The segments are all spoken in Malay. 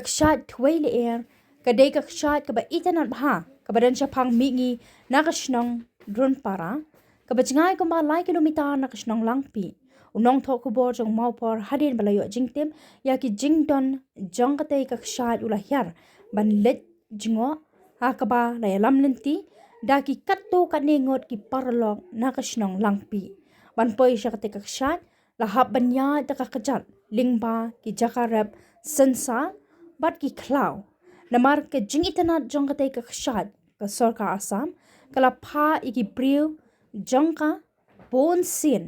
Kshaid Thwei Lyer kadai Kshaid ka ba itynnad ha ka badan syapang mingi na kasnong drone para ka ba jangai ko ba lai kilometer na kasnong Langpih unong thok ko bor jong mau por hadin balayo jingtim ya ki jingdon jong katai Kshaid ula hyar ban let jingo ha ka ba la lam lenti da ki katto ka nengot ki parlok na kasnong Langpih ban poi sya katai Kshaid la hab banya ta ka kajat lingba ki jaka rap sensa bat ki klau namar ke jing itynnad jong katai Kshaid ka Sarkar Assam kala pha iki priu jongka bon sin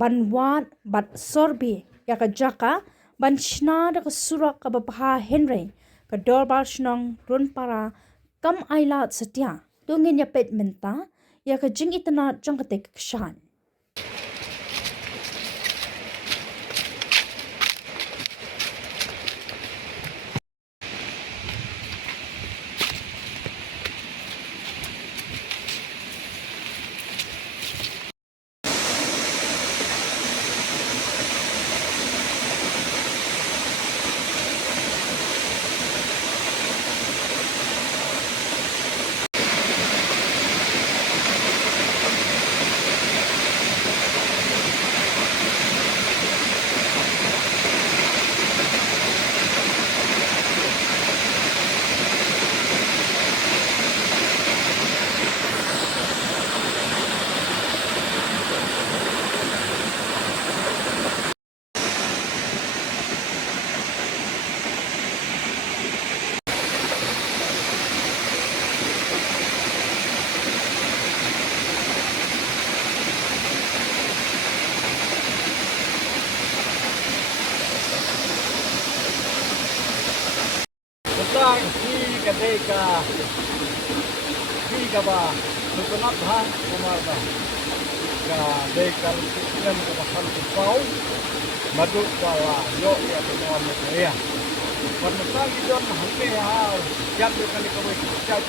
banwat bat sorbi ya ka jaka ban shna da ka surak ka bapha henry ka dorbar shnong run para kam ailat setia tungin ya pet menta ya ka jing itynnad jong katai Kshaid. Tiga ba sebenap ha kumar ba ka dekal sistem ka bakal pau madut bawa yo ya tuan saya pernah idon hampe ha jam kali kawai cak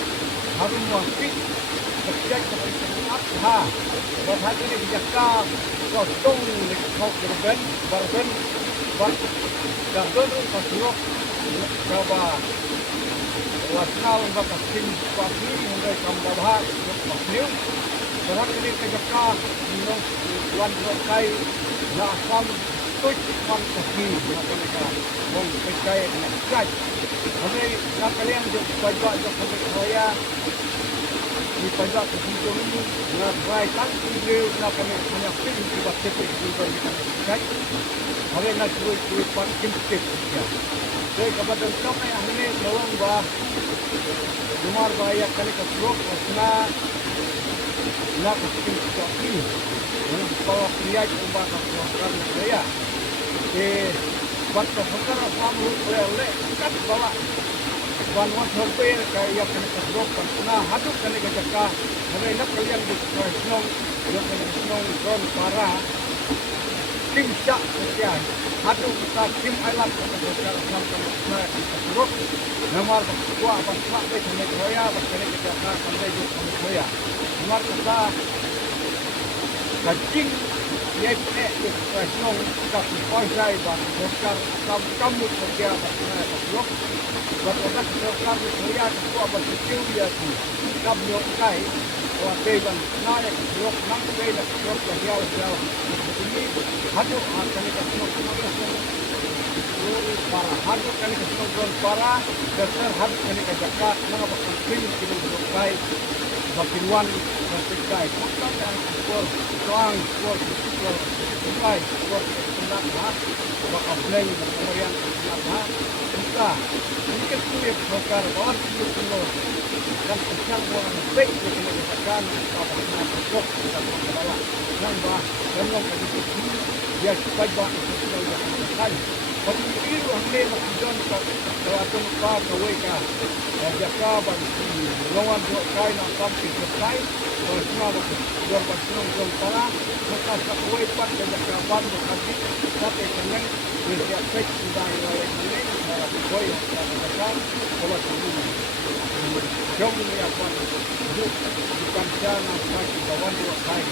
harus mesti cak sebenap ha bahasa ini jaka kosong ni kau berben bar dan kosong coba wasnal bakas tim pagi mulai kambabah makniu berhak ini kejaka minum jngohkai na asam tuj man kaki mereka mong pekai na kaj kami nak kalian jok pajak jok kami saya di pajak kesimpulan ini na try tak video na kami hanya film di batik itu bagi kaj kami nak cuy pan kimtik ya. Jadi kepada sampai ahli tolong bah Umar bahaya kali kebrok wasna nak kesini sekali kalau kriat ubah kebrokkan saya buat kebrokkan asam lele kat bawa banwan sampai kayak kali kebrokkan nah haduk kali kejaka kami nak kalian di snong drone para tim syak sekian haduk kita tim island kebrokkan sampai kebrok nomor kuah pasal ke jngohkai berkali kejaka sampai jngohkai nomor kita kacing yaitu kesnong tak kuasai bah Sarkar kamu kerja pasal kebrok berkata Sarkar saya kuah bersiu dia tu jngohkai wateban naik kebrok nang beda kebrok jauh ini haduk kali kesnong para haduk kali kesnong para dasar haduk kali kejaka mengapa film jngohkai bakiwan bertikai bukan dan skor soang skor senang bakal play kemudian senang kita mungkin sulit Sarkar bawah dulu dan kesan orang baik dengan kejadian apa yang berkok kita mengelola dan bah dengan kondisi dia supaya itu sudah Pati itu hamle makidon sa atong pa kaway ka jaka ban lawan jngohkai na kampi jngohkai o sumama ko don basnong don para maka sa kaway pat jaka ban do kasi sa te kaneng ni affect dai wala kaneng para koy sa jaka wala tuloy jong ni apa bukan sana sa kawan jngohkai